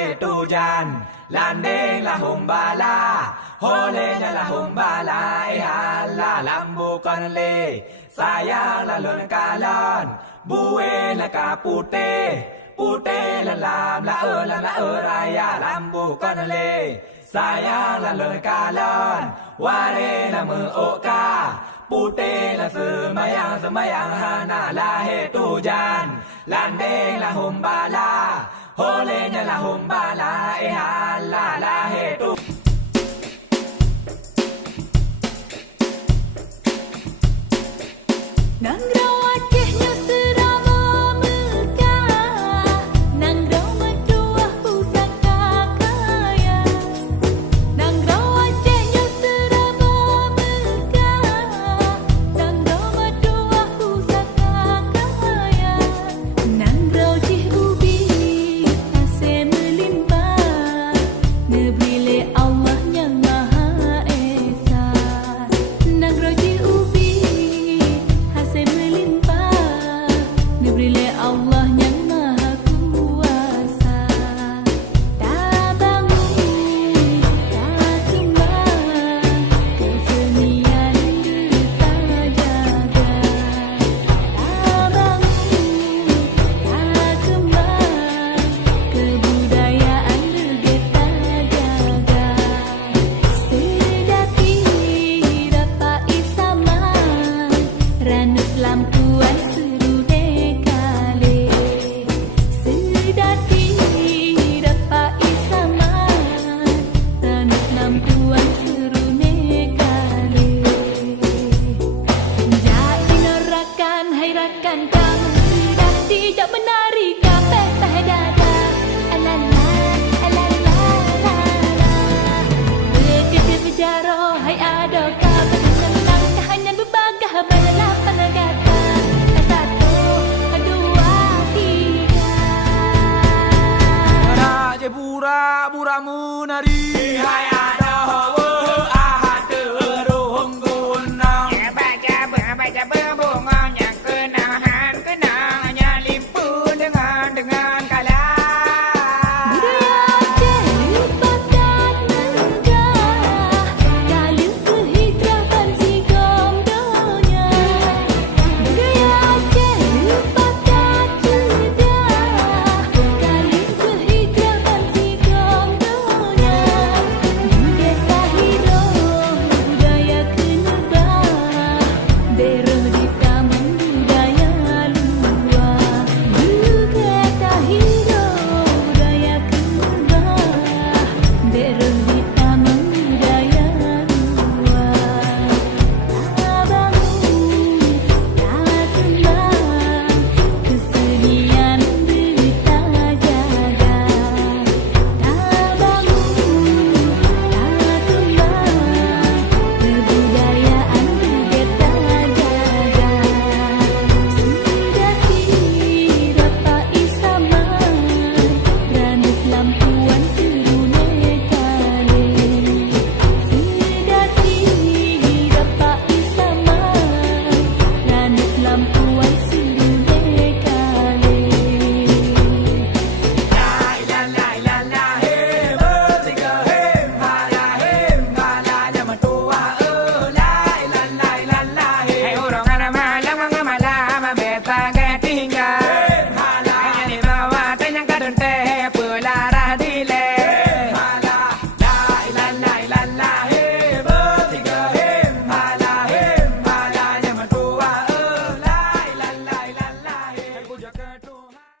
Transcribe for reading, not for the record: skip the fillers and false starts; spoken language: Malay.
Tujan landing la humbala holenya la humbala hala lambu konle sayang la lon kalon buwe la kapute pute la lam la raya lambu konle sayang la lon kalon ware la mu oka pute la semayang hana la he tujan landing la humbala holenya la humbala hala la he tu Nang rawatihnya serama megah, nang rawat dua pusaka kaya. Nang rawatihnya serama megah, nang rawat dua pusaka kaya. Nang rawatih ubi hasil melimpah, nebrile Allah yang Maha Esa. Nang rawatih ubi melimpah, nebrile Allah yang Maha Kuasa. Tak bangun, tak kembang, kesenian getah jaga. Tak bangun, tak kembang, kebudayaan getah jaga. Sedati dapat isama ranut lampuan serune kale sedati dapat isama ranut lampuan serune kale jadi norakan hai rakan kamu sedati jak menari kapet tah dada alala alala begitu berjaro hai ada kabar senang hanya berbagah balalapan negata satu dua tiga Raja pura-pura menari.